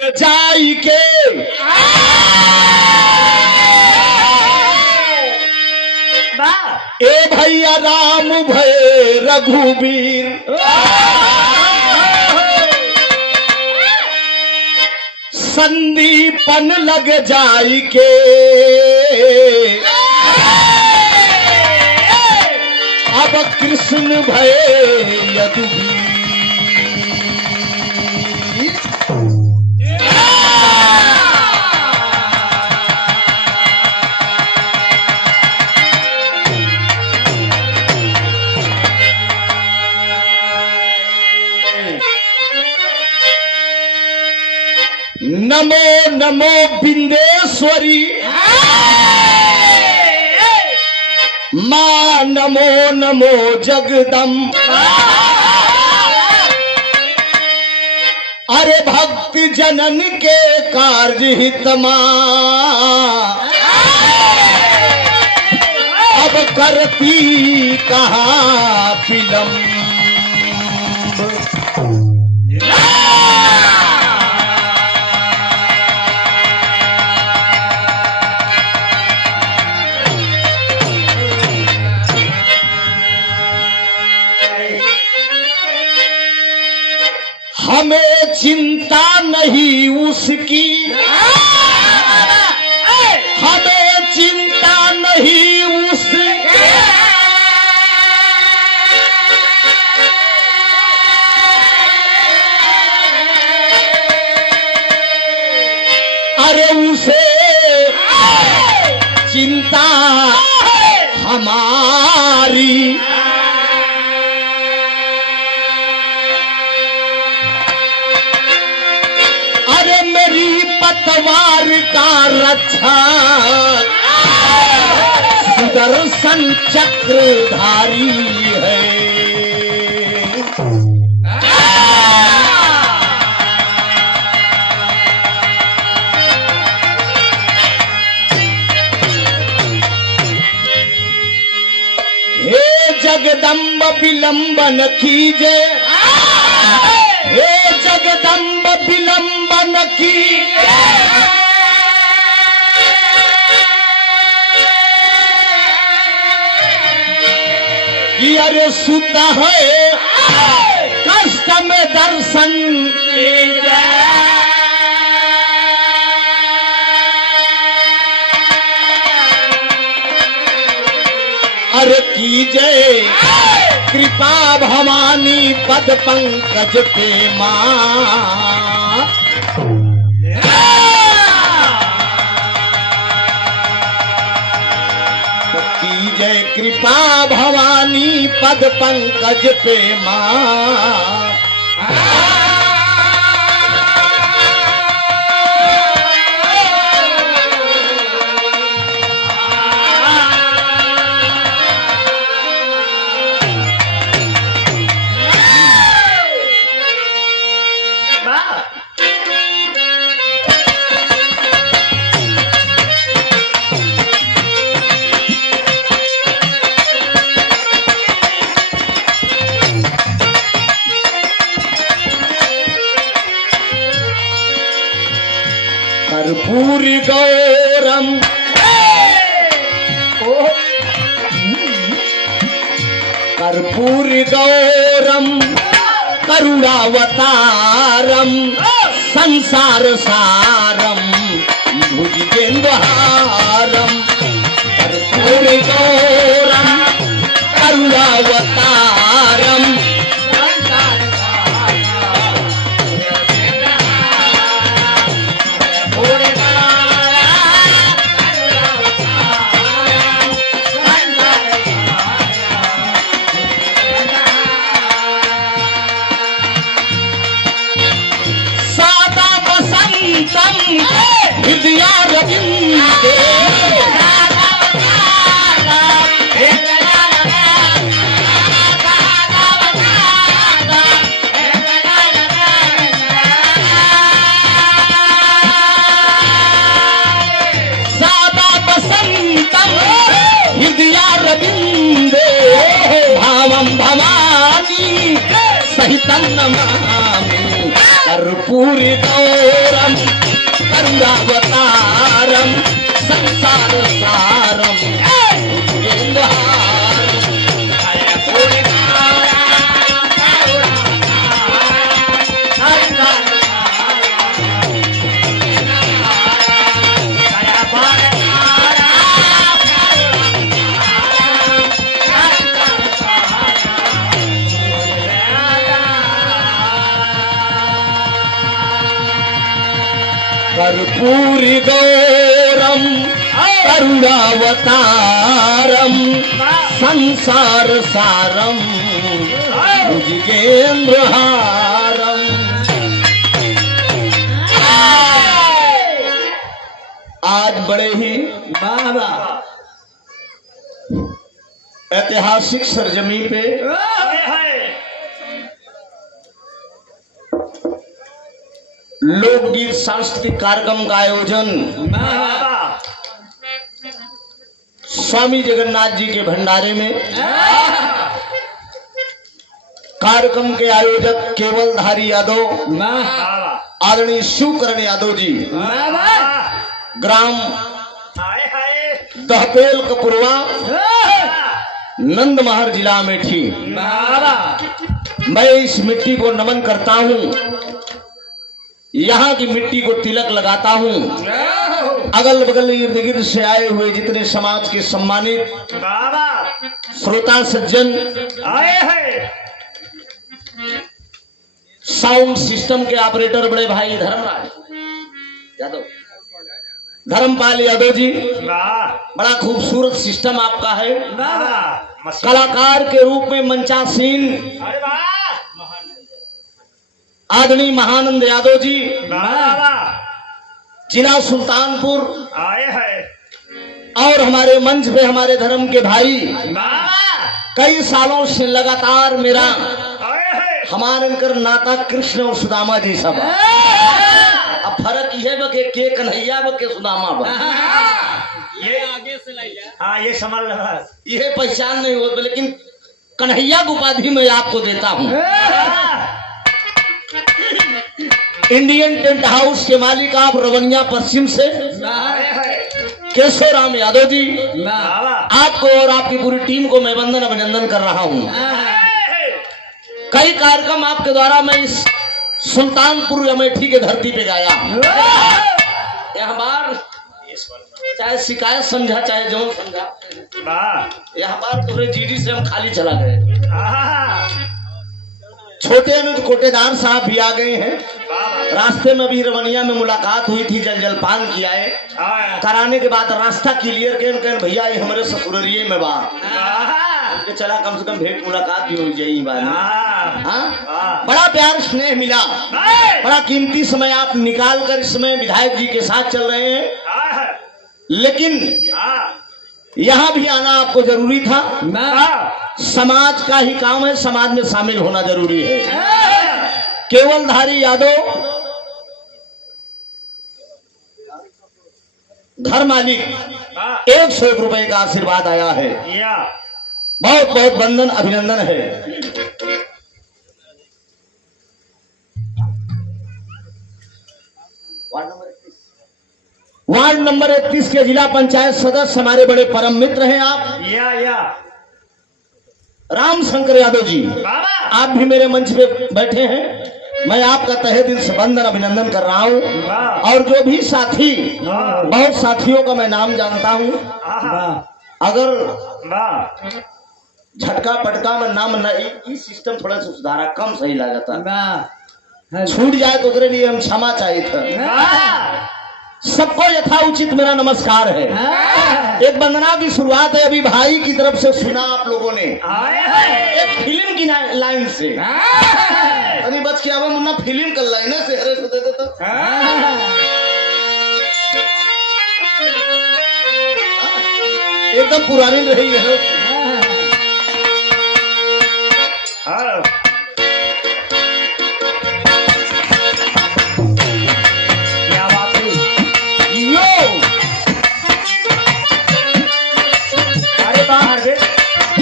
जाई के ए भैया राम भय रघुवीर संदीपन लग जाई के अब कृष्ण भय यदुवीर। नमो नमो बिंदेश्वरी मां नमो नमो जगदम्ब। अरे भक्त जनन के कार्य हितमा अब करती कहाँ विलंब। हमें चिंता नहीं उसकी, हमें चिंता नहीं उसकी, अरे उसे चिंता हमारी। पतवार का रक्षा सुदर्शन चक्रधारी है। हे जगदम्ब विलंबन कीजे, हे जगदम्ब विलंबन कीजे। अरे सुता है कष्ट में दर्शन अरे कीजे कृपा भवानी पद पंकज पे मां। जय कृपा भवानी पद पंकज पे मां। कर्पूरी गौरम कर्पूरी गौरम करुणावतारम संसार सारम भुजगेन्द्रहारम। कर्पूरी गौरम करुणावतारम हृदया रविंदे सादा बसंतम हृदया रविंदे भावम भवानी सहितं नमामि। कर्पूरी गौरम करुणावतारम संसार सारम कर्पूरी गौरम करुणावतारम संसार सारम भुजगेंद्रहारम। आज बड़े ही बाबा ऐतिहासिक सरजमी पे लोकगीत सांस्कृतिक कार्यक्रम का आयोजन स्वामी जगन्नाथ जी के भंडारे में कार्यक्रम के आयोजक केवलधारी यादव आदरणीय शिवकरण यादव जी ग्राम दहपेल कपुरवा नंदमहर जिला अमेठी। मैं इस मिट्टी को नमन करता हूँ, यहाँ की मिट्टी को तिलक लगाता हूँ। अगल बगल इर्द गिर्द से आए हुए जितने समाज के सम्मानित श्रोता सज्जन आए हैं, साउंड सिस्टम के ऑपरेटर बड़े भाई धर्मपाल यादव जी, बड़ा खूबसूरत सिस्टम आपका है। कलाकार के रूप में मंचासीन आदरणीय महानंद यादव जी जिला सुल्तानपुर आए हैं, और हमारे मंच पे हमारे धर्म के भाई कई सालों से लगातार मेरा हमारे इनकर नाता कृष्ण और सुदामा जी सब। अब फर्क ये बके के कन्हैया बके सुदामा बा, ये आगे से हाँ ये समझ रहा, ये पहचान नहीं होता, लेकिन कन्हैया की उपाधि मैं आपको देता हूँ। इंडियन टेंट हाउस के मालिक आप रवनिया पश्चिम से केशव राम यादव जी, आपको और आपकी पूरी टीम को मैं वंदन अभिनंदन कर रहा हूँ। कई कार्यक्रम आपके द्वारा मैं इस सुल्तानपुर अमेठी के धरती पे गाया। यह बार चाहे शिकायत समझा चाहे जो समझा, यह बार तुम्हारे जीडी से हम खाली चला गए। छोटे अनुज कोटेदार साहब भी आ गए हैं। रास्ते में भी रवनिया में मुलाकात हुई थी, जल जलपान किया है, कराने के बाद रास्ता क्लियर के भैया ये हमारे ससुररिये में बात चला, कम से कम भेंट मुलाकात भी हो जाए बात। बड़ा प्यार स्नेह मिला, बड़ा कीमती समय आप निकाल कर इस समय विधायक जी के साथ चल रहे हैं, लेकिन यहाँ भी आना आपको जरूरी था। समाज का ही काम है, समाज में शामिल होना जरूरी है। केवलधारी यादव घर मालिक 101 रुपए का आशीर्वाद आया है, बहुत बहुत वंदन अभिनंदन है। वार्ड नंबर 31 के जिला पंचायत सदस्य हमारे बड़े परम मित्र हैं आप राम शंकर यादव जी, आप भी मेरे मंच पे बैठे हैं। मैं आपका तहे दिल से वंदन अभिनंदन कर रहा हूँ, और जो भी साथी, बहुत साथियों का मैं नाम जानता हूँ, अगर झटका पटका में नाम नहीं, सिस्टम थोड़ा सा सुधारा कम सही लगता, छूट जाए तो उसके लिए हम क्षमा चाहिए था। सबको यथा उचित मेरा नमस्कार है। एक वंदना की शुरुआत है अभी भाई की तरफ से सुना आप लोगों ने, एक फिल्म की लाइन से। अरे बच के आवे मुन्ना फिल्म कर लाइन से हरे से दे देता, एकदम पुरानी रही है।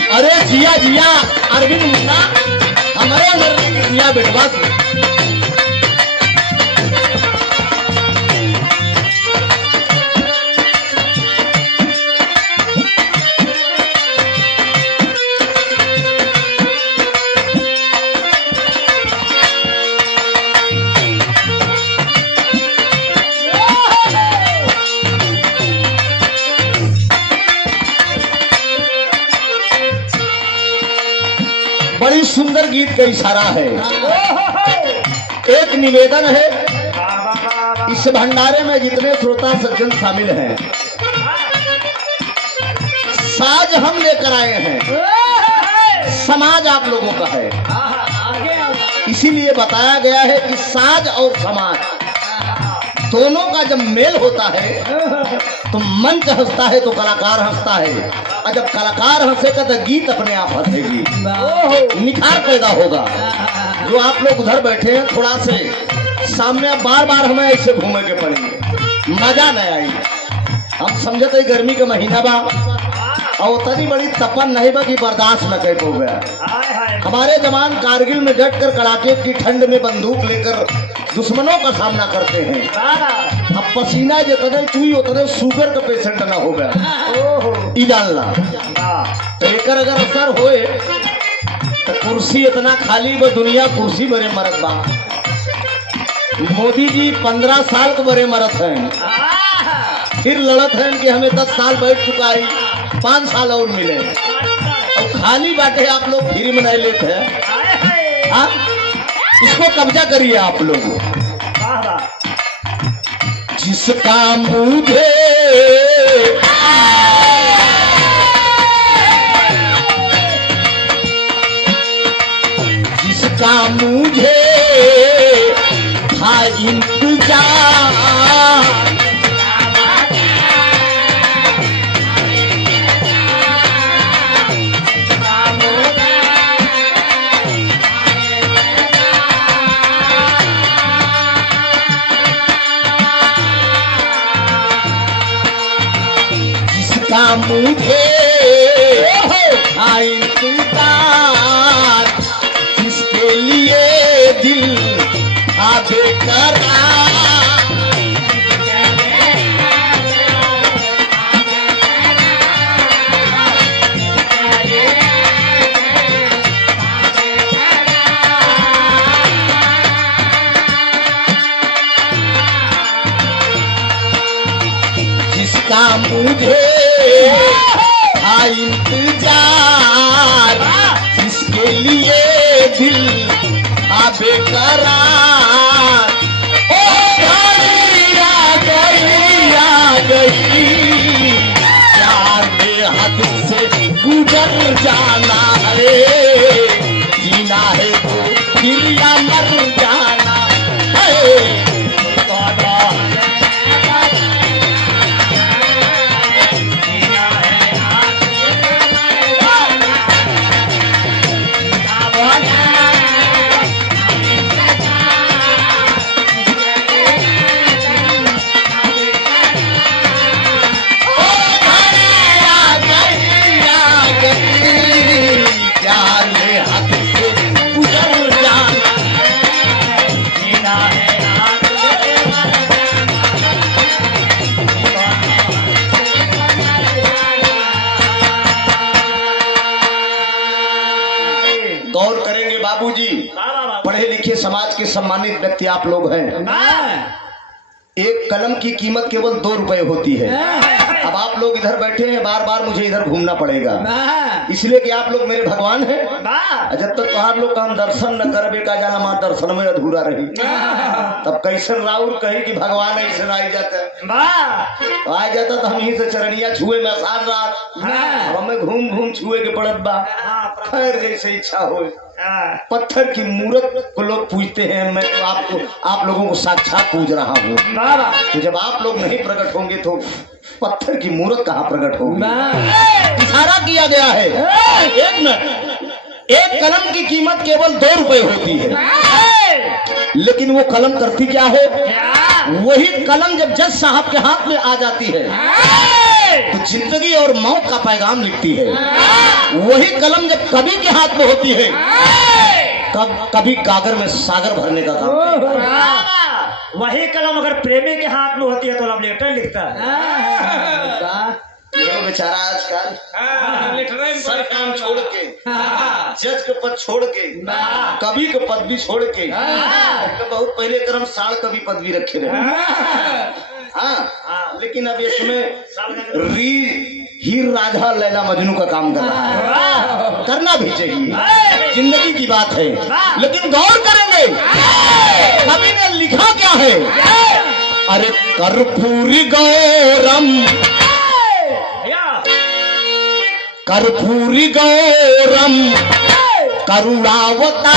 अरे जिया जिया अरविंद मुन्ना हमारे अंदर जिया बेटवा सुंदर गीत का इशारा है। एक निवेदन है, इस भंडारे में जितने श्रोता सज्जन शामिल हैं, साज हम लेकर आए हैं, समाज आप लोगों का है। इसीलिए बताया गया है कि साज और समाज दोनों का जब मेल होता है तो मंच हंसता है, तो कलाकार हंसता है, और जब कलाकार हंसेगा तो गीत अपने आप हंसेगी, निखार पैदा होगा। जो आप लोग उधर बैठे हैं, थोड़ा से सामने बार बार हमें ऐसे घूमे के पड़ेंगे, मजा नहीं आई। हम समझते गर्मी का महीना बा और उतनी बड़ी तपन नहीं बा कि बर्दाश्त न कर पो गया। हमारे जवान कारगिल में डट कर कड़ाके की ठंड में बंदूक लेकर दुश्मनों का सामना करते हैं। अब पसीना जितने चुई उतने शुगर का पेशेंट न हो गया, ई जानला। तो एक अगर असर होए तो कुर्सी इतना खाली बा, दुनिया कुर्सी बरे मरत बा। मोदी जी 15 साल के बरे मरत हैं, फिर लड़त हैं कि हमें 10 साल बैठ चुका है, 5 साल और मिले, और खाली बाटे आप लोग फ्री में नहीं लेते हैं। इसको कब्जा करिए आप लोग। जिसका मुझे था इंतजार, मुझे इंतजार, जिसके लिए दिल था बेकरार, जिसका मुझे इंतजार, जिसके लिए दिल था बेकरार। ओ घड़ी आ गई, प्यार बेहद से गुजर जाना है, जीना है तो फिर या मर जाना है। गौर करेंगे बाबूजी, पढ़े लिखे समाज के सम्मानित व्यक्ति आप लोग हैं। एक कलम की कीमत केवल 2 रुपए होती है। अब आप लोग इधर बैठे हैं, बार बार मुझे इधर घूमना पड़ेगा, इसलिए कि आप लोग मेरे भगवान हैं। जब तक तो आप लोग का हम दर्शन न करबे का जाना, मां दर्शन में अधूरा रही, तब कैसन राउर कही कि भगवान ऐसे आ जाता तो हम यहीं से चरणिया छुए में आसान रात हमें घूम घूम छुए के पड़त बा। खैर जैसे इच्छा हो। पत्थर की मूर्त को लोग पूजते हैं, मैं तो आप लोगों को साक्षात पूज रहा हूँ। तो जब आप लोग नहीं प्रकट होंगे तो पत्थर की मूर्त कहाँ प्रकट होगी। इशारा किया गया है। एक मिनट, एक कलम की कीमत केवल 2 रुपए होती है, लेकिन वो कलम करती क्या है? वही कलम जब जज साहब के हाथ में आ जाती है तो जिंदगी और मौत का पैगाम लिखती है। वही कलम जब कवि के हाथ में होती है, कभी गागर में सागर भरने का काम। वही कलम अगर प्रेमी के हाथ में होती है तो लव लेटर लिखता है। बेचारा आजकल सर काम छोड़ के, जज के पद छोड़ के, कवि के पद भी छोड़ के, बहुत पहले क्रम साल कवि पद भी रखे रहे। हाँ, लेकिन अब इसमें हीर राझा लैला मजनू का काम कर रहा है। करना भी चाहिए, जिंदगी की बात है। लेकिन गौर करेंगे कवि ने लिखा क्या है। अरे कर्पूरी गौरम, कर्पूरी गौरम करुणावता,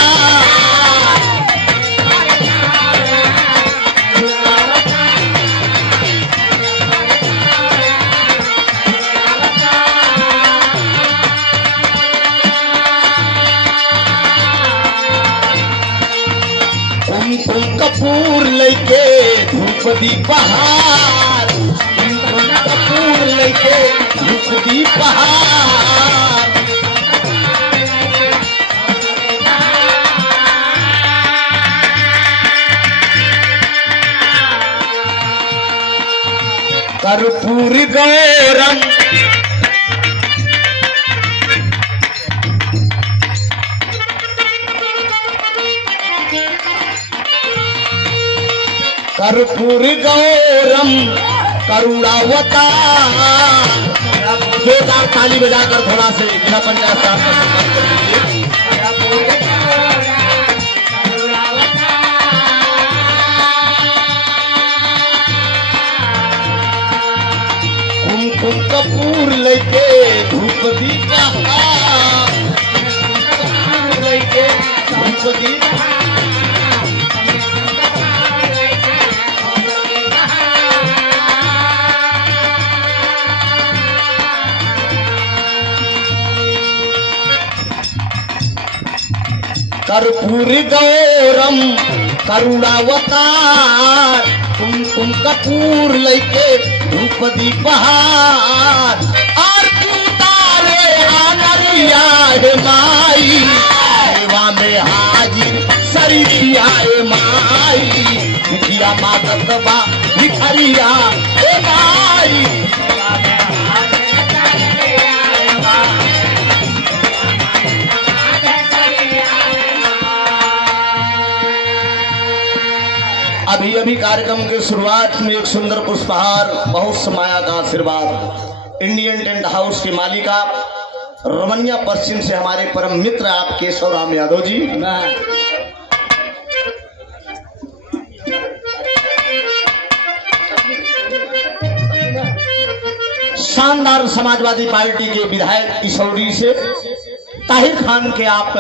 कुमकुम कपूर लेके धूप दी बहार, कुमकुम कपूर लेके धूप दी बहार। कर्पूरी गौरम, कर्पूरी गौरम करुणावता। जोरदार ताली बजाकर थोड़ा से जिला पंचायत साहब का सम्मान कर दीजिए। कुमकुम कपूर लेके धूप दी बहार, लेके धूप दी कर्पूरी गौरम करुणावतार, कुमकुम कपूर लेके धूप दी बहार। आरती तारे आनरिया है माई, सेवा में हाजिर सरिया है माई, दुखिया मातत बा भिखरिया है माई। अभी अभी कार्यक्रम के शुरुआत में एक सुंदर पुष्पहार, बहुत समाया का आशीर्वाद इंडियन टेंट हाउस के मालिका रमनिया पश्चिम से हमारे परम मित्र आप केशव राम यादव जी, शानदार समाजवादी पार्टी के विधायक इसौरी से ताहिर खान के आप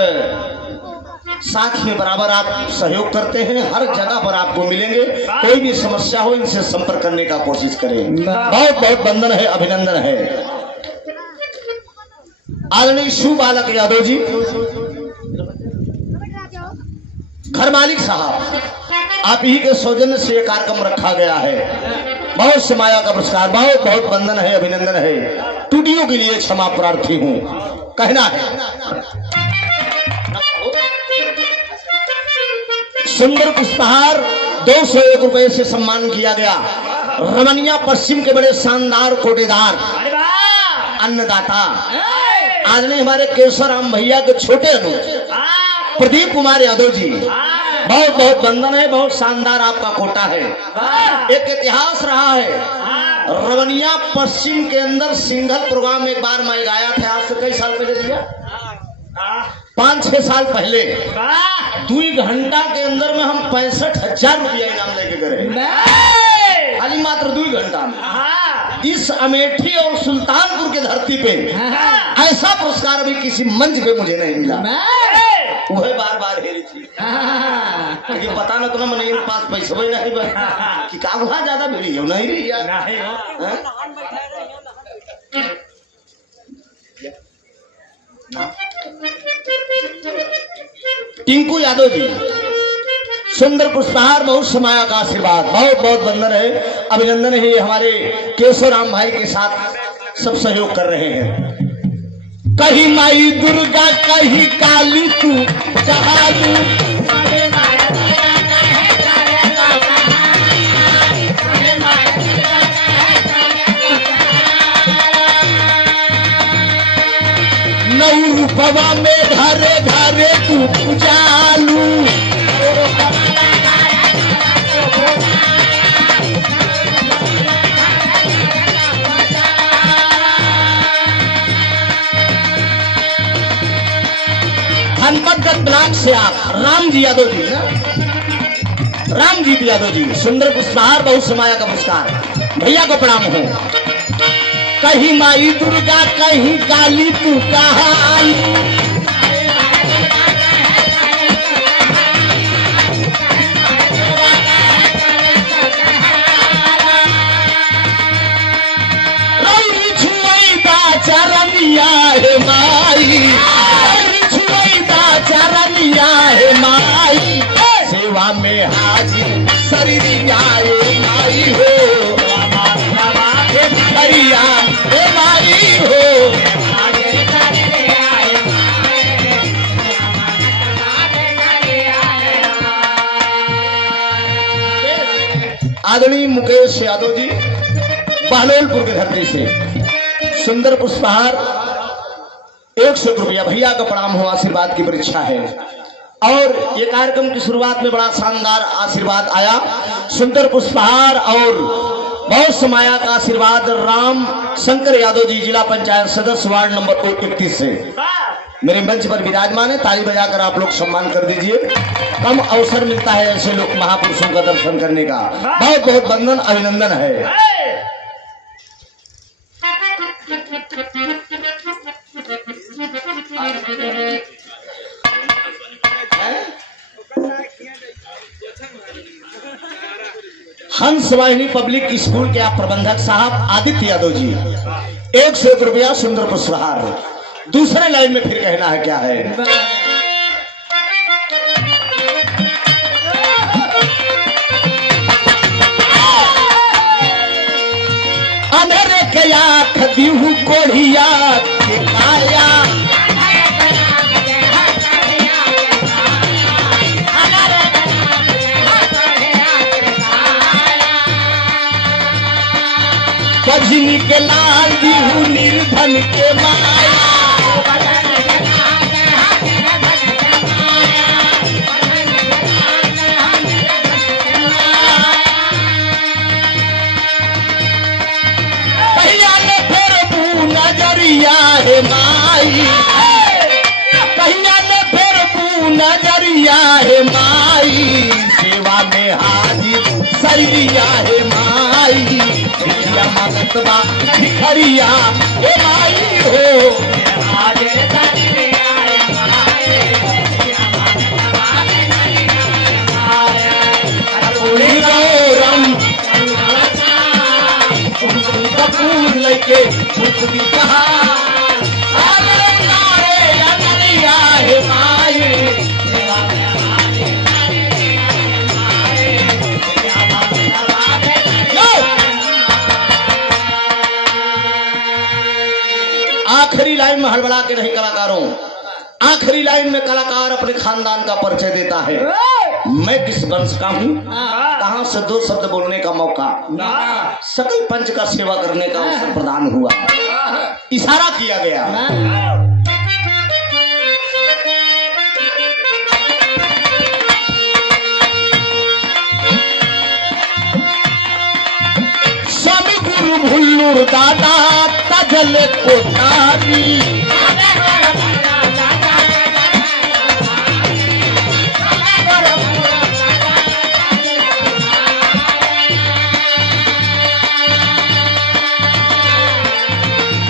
साथ में बराबर आप सहयोग करते हैं, हर जगह पर आपको मिलेंगे। कोई भी समस्या हो इनसे संपर्क करने का कोशिश करें। बहुत बहुत वंदन है, अभिनंदन है। आदरणीय शिव बालक यादव जी, घर मालिक साहब, आप ही के सौजन्य से यह कार्यक्रम रखा गया है। बहुत समाया का पुरस्कार, बहुत बहुत वंदन है, अभिनंदन है। टूटियों के लिए क्षमा प्रार्थी हूँ, कहना है। सुंदर पुष्पहार 201 रुपए से सम्मान किया गया। रमनिया पश्चिम के बड़े शानदार कोटेदार अन्नदाता आदरणीय हमारे केशव राम भैया के छोटे अनुज प्रदीप कुमार यादव जी, बहुत बहुत वंदन है। बहुत शानदार आपका कोटा है। एक इतिहास रहा है रमनिया पश्चिम के अंदर सिंगल प्रोग्राम एक बार मैं गाया था, आज से कई साल पहले दिया, 5-6 साल पहले। 2 घंटा के अंदर में हम 65,000 रुपया इनाम लेके गए, खाली मात्र 2 घंटा में। इस अमेठी और सुल्तानपुर के धरती पे ऐसा पुरस्कार भी किसी मंच पे मुझे नहीं मिला। वह बार बार हेरी थी, ये पता न तो मेरे पास पैसे भी नहीं कि का वहाँ ज्यादा भीड़ी है नहीं रही टिंकू यादव जी, सुंदर पुष्पहार, बहुत समाया का आशीर्वाद, बहुत बहुत वंदन है, अभिनंदन है। हमारे केशव राम भाई के साथ सब सहयोग कर रहे हैं। कहीं माई दुर्गा कहीं काली तू चालू, नौ रूपवा में घरे घरे तू पूजालू, से आप राम जी यादव जी ना, राम जी यादव जी, सुंदर पुष्पहार बहुत समाया का पुरस्कार, भैया को प्रणाम हो। कहीं माई दुर्गा कहीं काली तू कहाँ आई, चरनिया है माई, छुईदा चरनिया है माई, सेवा में हाजिर शरीरिया है माई हो, हरिया है माई हो। आदरणीय मुकेश यादव जी बहलोलपुर की धरती से सुंदर पुष्पहार 100 रुपया, भैया का प्रणाम हो, आशीर्वाद की परीक्षा है। और ये कार्यक्रम की शुरुआत में बड़ा शानदार आशीर्वाद आया, सुंदर पुष्पहार और बहुत समाया का आशीर्वाद राम शंकर यादव जी, जिला पंचायत सदस्य, वार्ड नंबर 31 से मेरे मंच पर विराजमान है। ताली बजाकर आप लोग सम्मान कर दीजिए, कम अवसर मिलता है ऐसे लोग महापुरुषों का दर्शन करने का। बहुत बहुत वंदन अभिनंदन है। हंस वाहिनी पब्लिक स्कूल के आप प्रबंधक साहब आदित्य यादव जी 100 रुपया सुंदर पुष्पहार। दूसरे लाइन में फिर कहना है क्या है। अंधेरे के आँख दीहू कोढ़िया के काया, बजनी के लाल दीहू निर्धन के माया, कहिया ने फिर बू नजरिया है माई, कहिया ने फिर बू नजरिया है माई, सेवा में हाजिर सरिया है माई, मगतबा भिखरिया हे माई हो, कपूर लेके कहा हे माई, आखिरी लाइन में हड़बड़ा के नहीं कलाकारों, आखिरी लाइन में कलाकार अपने खानदान का परिचय देता है। मैं किस वंश का हूँ, कहाँ से 2 शब्द बोलने का मौका, सकल पंच का सेवा करने का अवसर प्रदान हुआ, इशारा किया गया। स्वामी गुरु भुल्लुर दादा तजल कोठारी,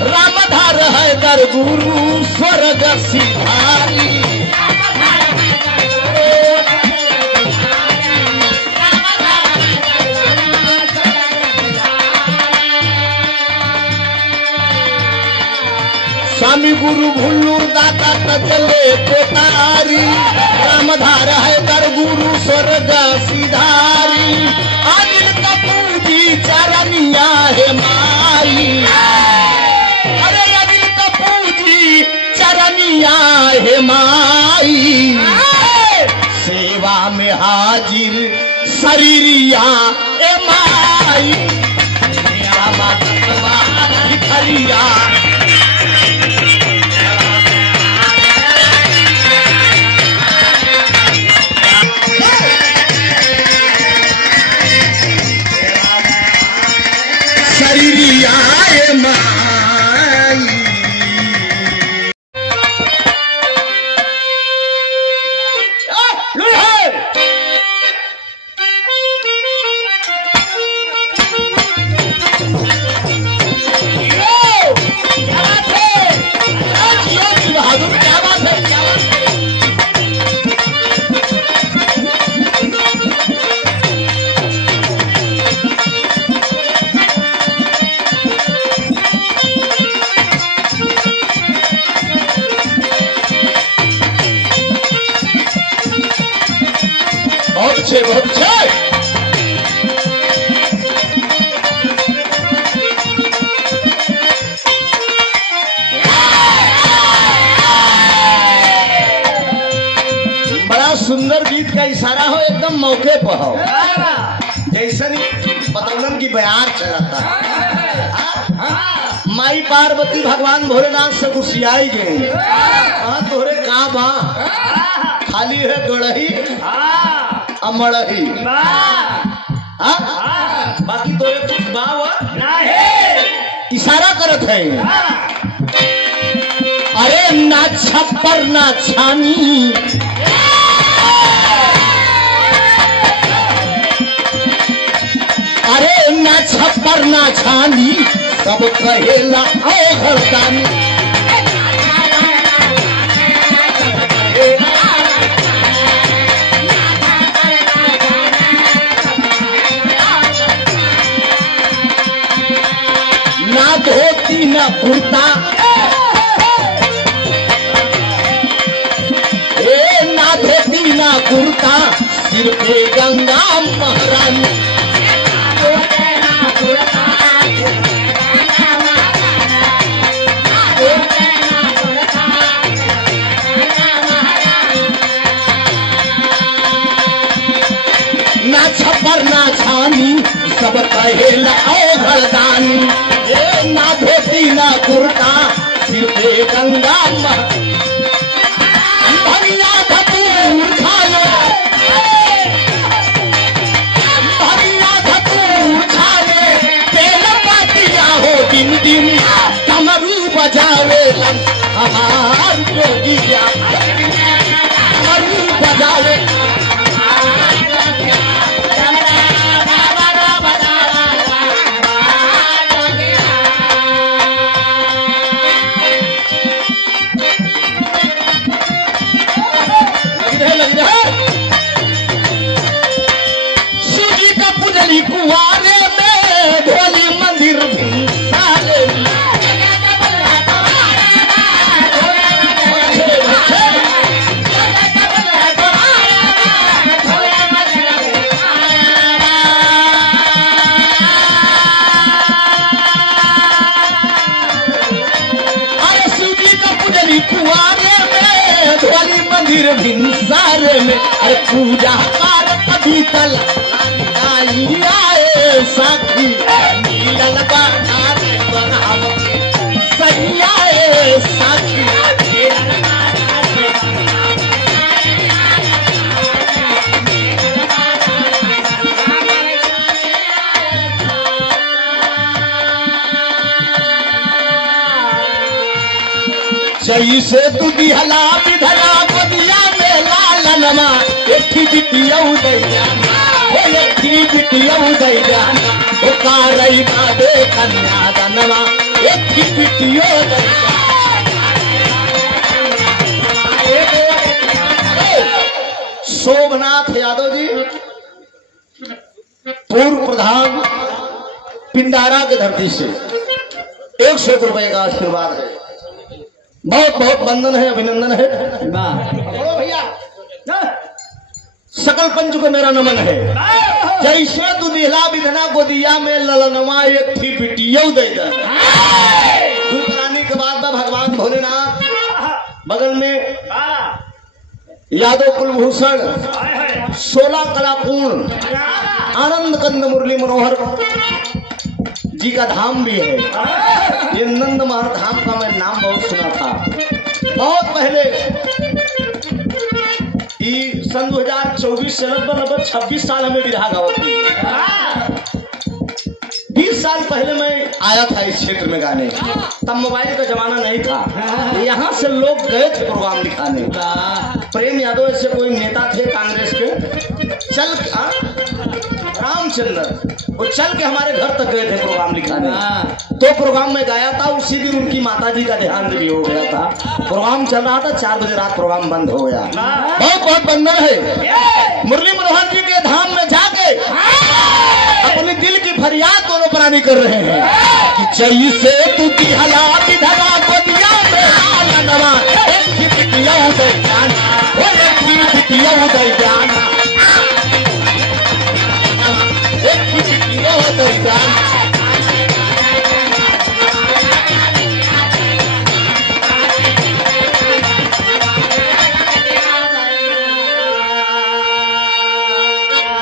रामधार है दर गुरु स्वर्ग सिधारी, स्वामी गुरु भुल्लुर दाता तजले कोठारी, रामधार है दर गुरु स्वर्ग सिधारी, अनिल कपूजी चरनिया है माई, अरे अनिल कपूजी चरनिया है माई, सेवा में हाजिर शरीरिया ए माई, भिखरिया अच्छे बहुत अच्छे। बड़ा सुंदर गीत का इशारा हो, एकदम मौके पर हो, जैसे बतौलन की बयार चलाता। माई पार्वती भगवान भोलेनाथ से गुस्सियाई गए, तोहरे का बा खाली है गड़ही अमड़ही, बाकी तो कुछ बाव इशारा करत है। अरे ना छप्पर ना छानी, अरे ना छप्पर ना छानी, सब कहेला ओ घरदानी। ना धोती ना कुर्ता, ना धोती ना कुर्ता, सिर पे गंगा महारानी। ना छप्पर ना छानी, सब कहेला ओ घरदानी। ना धोती ना कुर्ता, सिर पे गंगा भैया धतूर खा ले, भैया धतूर खा ले, तेल पातिया हो दिन दिन, डमरू बजावे हमार जोगिया, डमरू बजावे। शिवजी का पुजली कुआरे में, ढोली मंदिर भी सारे में। अरे शिवजी का पुजली कुआरे में, ढोली मंदिर भी सारे में। अरे पूजा पाठ कभी तल आए साथी, मिलल बानारे बनाव सही आए साथी। जैसे तू दिहला विधला गोदिया में लालनमा, एठी बिटियऊ दैया, ओ एठी बिटियऊ दैया, ओ कारई बाबे कन्या दनवा, एठी बिटियो दैया। शोभनाथ यादव जी पूर्व प्रधान पिंडारा की धरती से 100 रुपए का आशीर्वाद है। बहुत बहुत वंदन है, अभिनंदन है भैया। सकल पंच को मेरा नमन है। जैसे तू दिहला विधना गोदिया में ललनवा, एक थी बिटियो दे दे। दूध रानी के बाद भगवान भोलेनाथ, बगल में यादव कुलभूषण, 16 कलापूर्ण आनंद कंद मुरली मनोहर जी का धाम भी है। ये नंद महर धाम का मैं नाम बहुत सुना था बहुत पहले। सन 2024 से लगभग 26 साल हमें विरहा गावत थी। 20 साल पहले मैं आया था इस क्षेत्र में गाने, तब मोबाइल का जमाना नहीं था। यहाँ से लोग गए थे प्रोग्राम दिखाने। प्रेम यादव ऐसे कोई नेता थे कांग्रेस के, चल रामचंद्र, वो चल के हमारे घर तक गए थे प्रोग्राम दिखाने। तो प्रोग्राम में गाया था, उसी दिन उनकी माताजी का देहांत भी हो गया था। प्रोग्राम चल रहा था, 4 बजे रात प्रोग्राम बंद हो गया। बहुत बहुत वंदन है। मुरली मनोहर जी के धाम में जाके अपने दिल की फरियाद दोनों प्राणी कर रहे हैं कि जैसे तू की हालात धरा को दिया मेरा एक उदय ज्ञान, एक उदय ज्ञान। जान।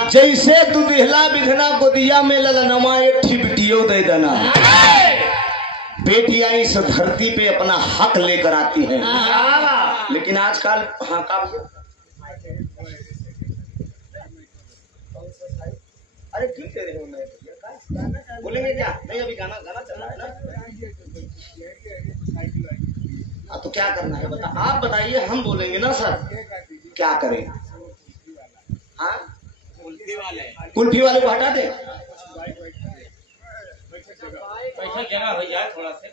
जैसे दुधिहला विधना गोदिया में ललनमा एक ठिबटियो दे देना। बेटियां इस धरती पे अपना हक लेकर आती हैं, लेकिन आजकल हाँ काम अरे क्यों दे रहे हो? मैं बोलेंगे क्या? नहीं अभी गाना चल रहा है ना। हाँ तो क्या करना है बता, आप बताइए, हम बोलेंगे ना सर क्या करें। हाँ कुल्फी वाले को हटा दे, पैसा जगह हो जाए थोड़ा से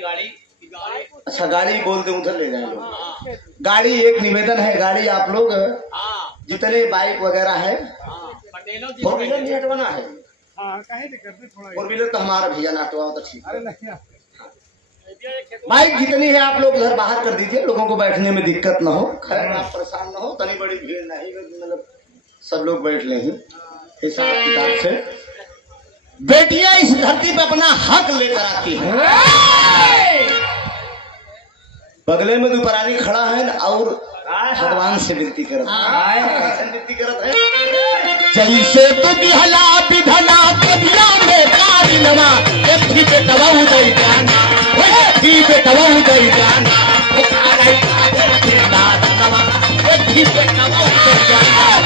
गाड़ी। अच्छा गाड़ी बोल दे, उधर ले जाए लोग। गाड़ी एक निवेदन है, गाड़ी आप लोग जितने बाइक वगैरह है, फोर व्हीलर नहीं हटवाना है। फोर व्हीलर तो हमारा भैया ना हटवाओ तो ठीक है। बाइक जितनी है आप लोग घर बाहर कर दीजिए, लोगों को बैठने में दिक्कत ना हो। खैर आप परेशान ना हो, तनी बड़ी भीड़ नहीं, मतलब सब लोग बैठ ले हिसाब किताब से। बेटियां इस धरती पे अपना हक लेकर आती हैं। बगले में दुपरानी खड़ा है और भगवान से विनती करत है, जैसे दुधिहला विधना गोदिया में कारिनमा एक भी बेटवा उदय जाना, एक भी बेटवा उदय जाना, एक भी बेटवा उदय जाना,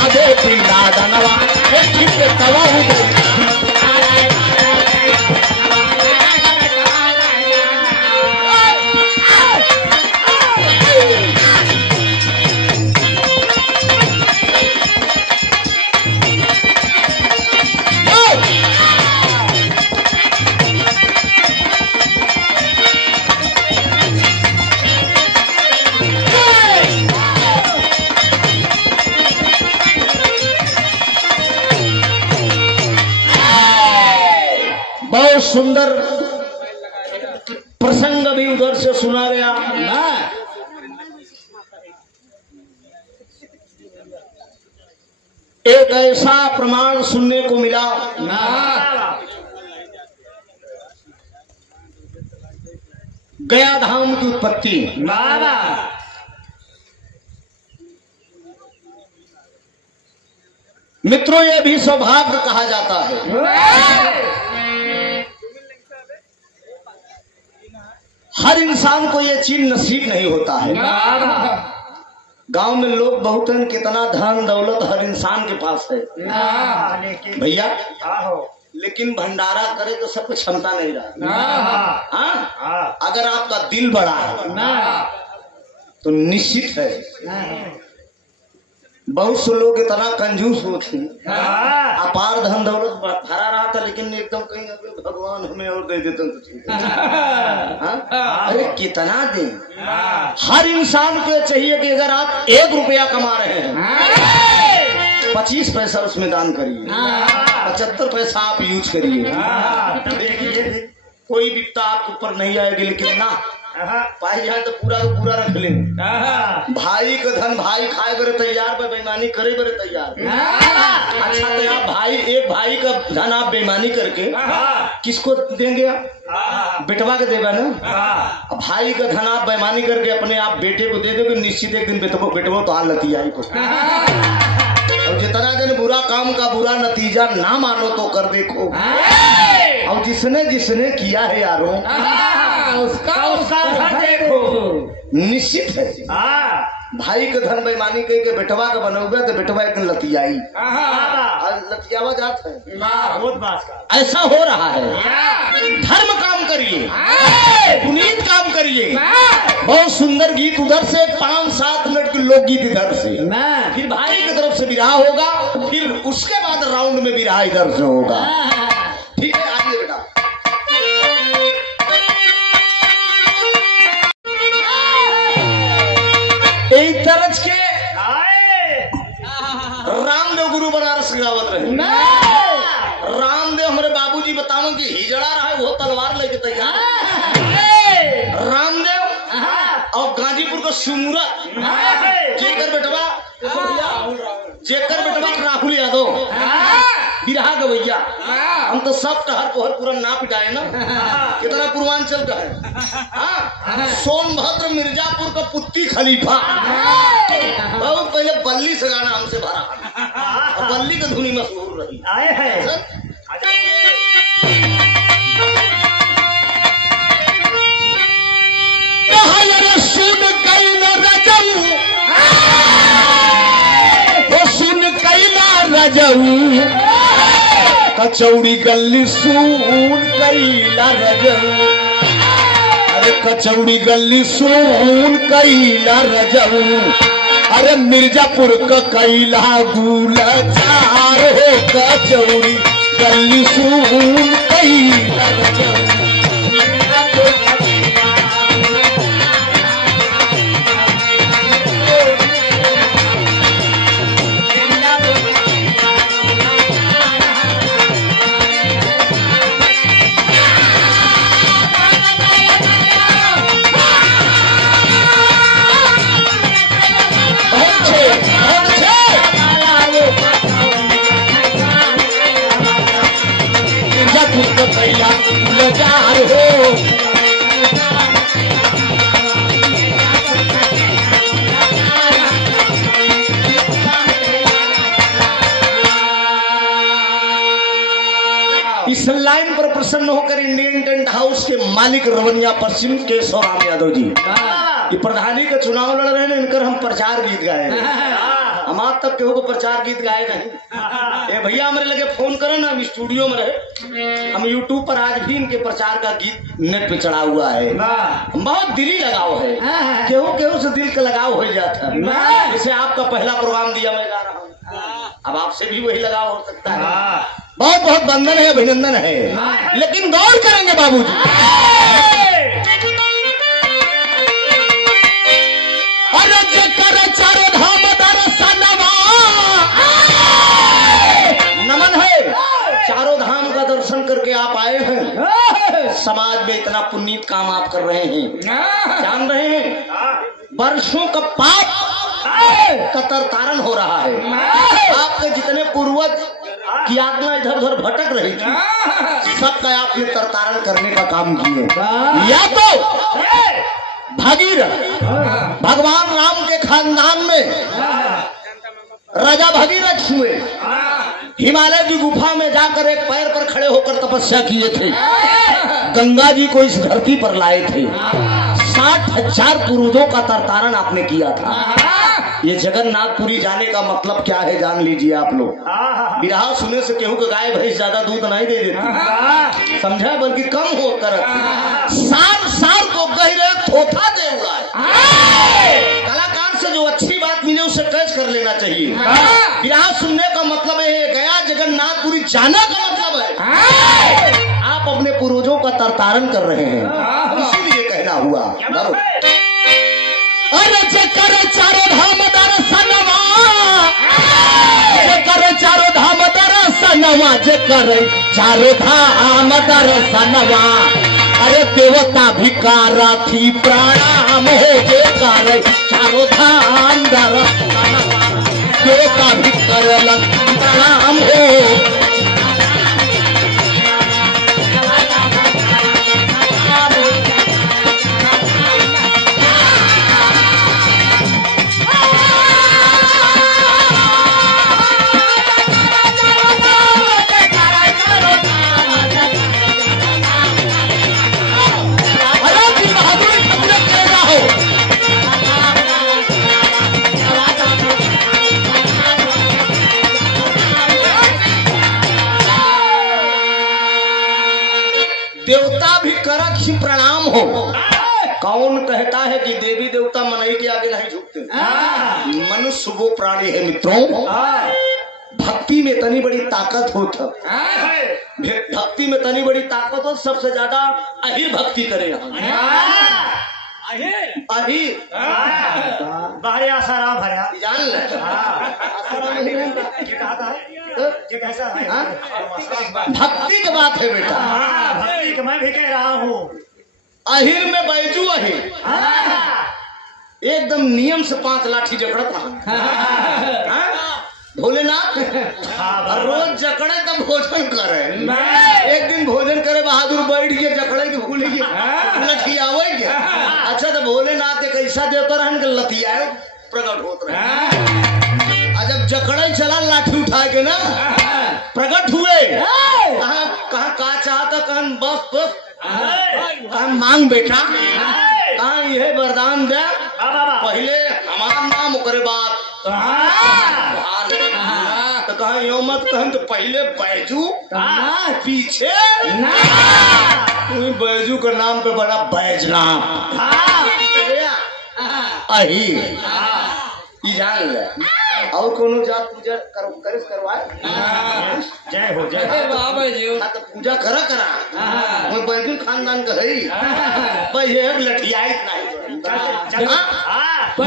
आगे दानवा एक भी बेटवा उदय बहुत सुंदर प्रसंग भी उधर से सुना गया ना। एक ऐसा प्रमाण सुनने को मिला ना, गया धाम की उत्पत्ति। मित्रों ये भी सौभाग्य कहा जाता है। हर इंसान को ये चीज नसीब नहीं होता है। गांव में लोग बहुत हैं, कितना धन दौलत हर इंसान के पास है भैया, लेकिन भंडारा करे तो सबको क्षमता नहीं रहा। अगर आपका दिल बड़ा है तो निश्चित है। बहुत से लोग इतना कंजूस होते हैं, अपार धन दौलत भरा रहा था, लेकिन एकदम कहीं भगवान हमें और दे देते तो ठीक है। अरे कितना दें? हर इंसान को चाहिए कि अगर आप 1 रुपया कमा रहे हैं 25 पैसा उसमें दान करिए, 75 पैसा आप यूज करिए। देखिए कोई विपदा आपके ऊपर नहीं आएगी, लेकिन ना पाई जाए तो पूरा का पूरा रख ले। भाई का धन भाई खाए बड़े तैयार, पर बेईमानी करे बड़े तैयार। अच्छा तो आप भाई, एक भाई का धन आप बेईमानी करके किसको देंगे? आप बेटवा के देगा ना। भाई का धन आप बेईमानी करके अपने आप बेटे को दे दोगे, निश्चित एक दिन बेटवा तो हाल लतियाई को। और जितना दिन बुरा काम का बुरा नतीजा ना मानो तो कर देखो। और जिसने जिसने किया है यारों उसका देखो, निश्चित है। भाई का धन बेईमानी कह के बेटवा का बनोगे तो बेटवा एक लतियाई, लतियावा जात है। ऐसा हो रहा है। धर्म काम करिए, पुनीत काम करिए। बहुत सुंदर गीत उधर से, 5-7 मिनट के लोकगीत इधर से, फिर भाई की तरफ से विराह होगा, फिर उसके बाद राउंड में विराह इधर से होगा। ठीक है, आइए बेटा। एक तरज के रामदेव गुरु बनारस गावत रहे। रामदेव हमारे बाबूजी बताओ कि हिजड़ा रहा है, वो तलवार लेके तैयार। रामदेव और गाजीपुर का सुमुरा जेकर बेटवा राहुल यादव बिरहा गवैया हम तो सब टहर पोहर पूरा ना पिटाए ना कितना पूर्वांचल का है। हाँ सोनभद्र मिर्जापुर का पुत्ती खलीफा बहुत पहले बल्ली से गाना हमसे भरा, बल्ली की धुनी मशहूर रही। आए है सुन कैला रजऊ, सुन कैला रजऊ, कचौड़ी गली सुन कैला रजऊ, अरे कचौड़ी गली सुन कैला रजऊ, अरे मिर्जापुर का कैला गुला चार हो, कचौड़ी गली सुन कैला रजऊ। इस लाइन पर प्रसन्न होकर इंडियन टेंट हाउस के मालिक रवनिया पश्चिम केशव राम यादव जी ये प्रधानी का चुनाव लड़ रहे हैं, इनकर हम प्रचार गीत गाए। हम आज तक केहू को प्रचार गीत गाए नहीं। ये भैया हमारे लगे फोन करें ना, हम स्टूडियो में रहे, हम यूट्यूब पर आज भी इनके प्रचार का गीत नेट पे चढ़ा हुआ है। बहुत दिली लगाव है, केहू केहू से दिल का लगाव हो जाता है। जैसे आपका पहला प्रोग्राम दिया मैं गा रहा हूँ, अब आपसे भी वही लगाव हो सकता है। बहुत बहुत वंदन है, अभिनंदन है, लेकिन गौर करेंगे बाबूजी। अरे जकर चारों धाम दर्शनवा, नमन है, चारों धाम का दर्शन करके आप आए हैं, समाज में इतना पुनीत काम आप कर रहे हैं, जान रहे हैं वर्षों का पाप का तरतारण हो रहा है। आपके जितने पूर्वज की आत्मा इधर उधर भटक रही थी, सबका आपने तरतारण करने का काम किए। या तो भगीरथ भगवान राम के खानदान में राजा भगीरथ हुए, हिमालय की गुफा में जाकर एक पैर पर खड़े होकर तपस्या किए थे, गंगा जी को इस धरती पर लाए थे, 60,000 पूर्वजों का तरतारण आपने किया था। ये जगन्नाथपुरी जाने का मतलब क्या है जान लीजिए आप लोग। बिरहा सुने से केहू के गाय भैंस ज्यादा दूध नहीं दे देती, समझा, बल्कि कम हो कर सार सार को गहरे थोथा दे हुआ है। कलाकार से जो अच्छी बात मिले उसे कैच कर लेना चाहिए। बिरहा सुनने का मतलब है, गया जगन्नाथपुरी जाने का मतलब है आप अपने पूर्वजों का तरतारण कर रहे हैं, इसीलिए कहना हुआ। अरे जकर चारों धाम दर्शनवा, जकर चारों धाम दर्शनवा, जकर चारों धाम दर्शनवा, अरे देवता भिकारा थी प्रणाम हो, जकर चारों धाम दर्शनवा, देवता भिकारा प्रणाम हो। देवता भी करत ही प्रणाम हो। कौन कहता है कि देवी देवता मनई के आगे नहीं झुकते? मनुष्य वो प्राणी है मित्रों, भक्ति में तनी बड़ी ताकत होता, भक्ति में तनी बड़ी ताकत हो। सबसे ज्यादा अहिर भक्ति करे, अहिर बाहरी आसाराम भरा जान ले, भक्ति की बात है बेटा, भक्ति की मैं भी कह रहा हूँ। अहिर में बैजू अहिर एकदम नियम से 5 लाठी जबड़त रहा, भोलेनाथ और रोज जकड़े तब भोजन करे। एक दिन भोजन करे बहादुर बैठ गए जकड़े के भूल गए लठियावे के। अच्छा तो भोलेनाथ एक ऐसा देवता रहन के लतियाए प्रकट होत रहे। जब जकड़े चला लाठी उठा के ना प्रकट हुए। कहा का चाहता कहन बस बस कहन मांग बेटा कहा यह वरदान दे पहले हमारा नाम करे बात तो कहा यो मत कहन तो पहले बैजू पीछे बैजू का नाम पे बड़ा बैजनाथ अही जान ले और कोनो जात पूजा करिस करवाए जय हो जय बाबा जी तो पूजा करा वो बैजू खानदान का है भाई ये लठियाई नहीं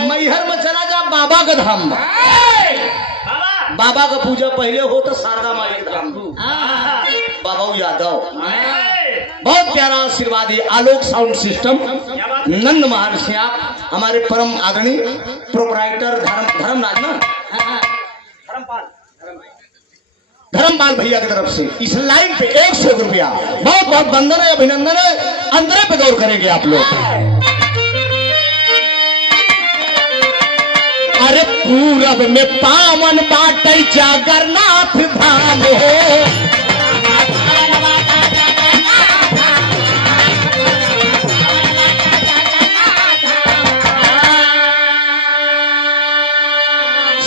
मैहर में चला जा बाबा का धाम बाबा का पूजा पहले हो तो शारदा माई के धाम बाबा यादव बहुत प्यारा आशीर्वाद है। आलोक साउंड सिस्टम नंद महर्षि आप हमारे परम आदरणीय प्रोपराइटर धर्मराज ना धर्मपाल भैया की तरफ से इस लाइन पे 100 रुपया बहुत बहुत वंदन है अभिनंदन है। अंदर पे गौर करेंगे आप लोग। अरे पूरब में पावन बाटे जागरनाथ धाम हो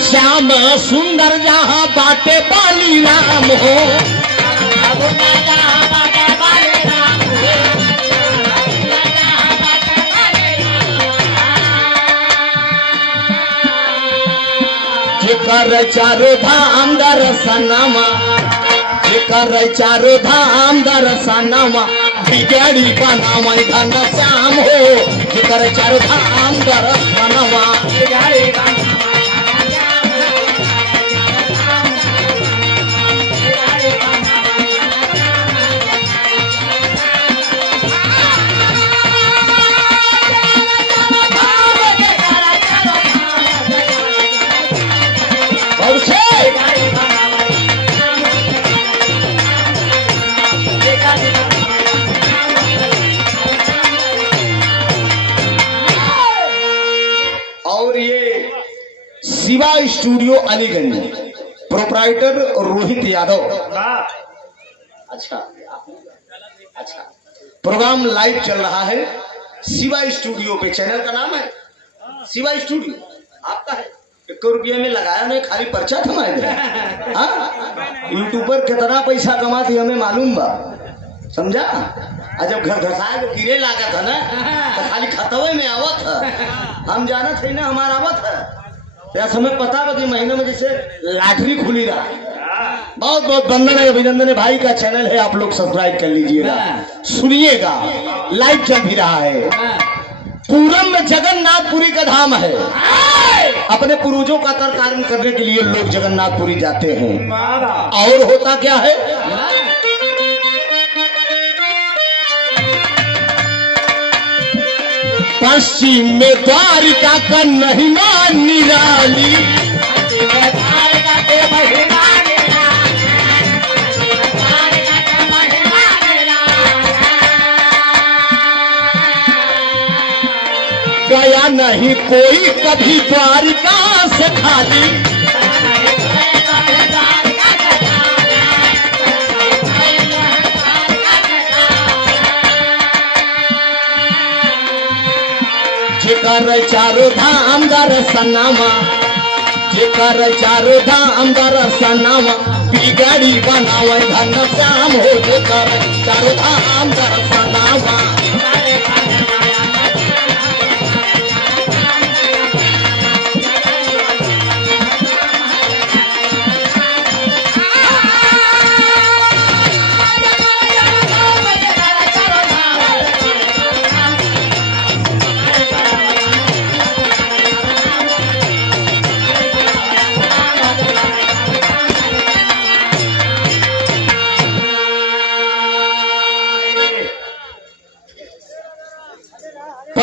श्याम सुंदर जहाँ बाटे बाली राम हो जेकर चारो धाम दर्शनमा जेकर चारो धाम दर्शनमा बिगड़ी बनावा धन श्याम हो जेकर चारो धाम दर्शनमा बिगड़ी और ये शिवा स्टूडियो अलीगंज प्रोपराइटर रोहित यादव। अच्छा अच्छा प्रोग्राम लाइव चल रहा है शिवा स्टूडियो पे। चैनल का नाम है शिवा स्टूडियो आपका है। 1 रुपये में लगाया नहीं खाली पर्चा थमाए यूट्यूबर कितना पैसा कमाती हमें मालूम बा समझा। जब घर घसाए तो गिरे लागत है ना तो खाली खतवे में आवत है हम जानत है ना हमारा आवत है या समय पता बा कि महीने में जैसे लॉटरी खुली रहा। बहुत बहुत वंदन है अभिनंदन है। भाई का चैनल है आप लोग सब्सक्राइब कर लीजिएगा सुनिएगा लाइव चल भी रहा है। पूरब में जगन्नाथपुरी का धाम है। अपने पूर्वजों का तरकारण करने के लिए लोग जगन्नाथपुरी जाते हैं। और होता क्या है पश्चिम में द्वारिका का महिमा निराली गया नहीं कोई कभी द्वारिका से खाली जेकर चारो धाम दर्शनमा जेकर चारो धाम दर्शनमा बिगड़ी बनावे धन श्याम हो जेकर चारो धाम दर्शनमा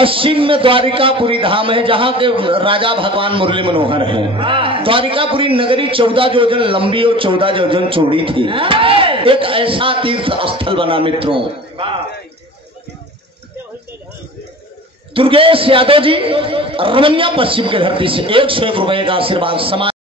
पश्चिम में द्वारिकापुरी धाम है, जहाँ के राजा भगवान मुरली मनोहर हैं। द्वारिकापुरी नगरी 14 योजन लंबी और 14 योजन चौड़ी थी। एक ऐसा तीर्थ स्थल बना मित्रों। दुर्गेश यादव जी रमनिया पश्चिम की धरती से 101 रुपए का आशीर्वाद समाज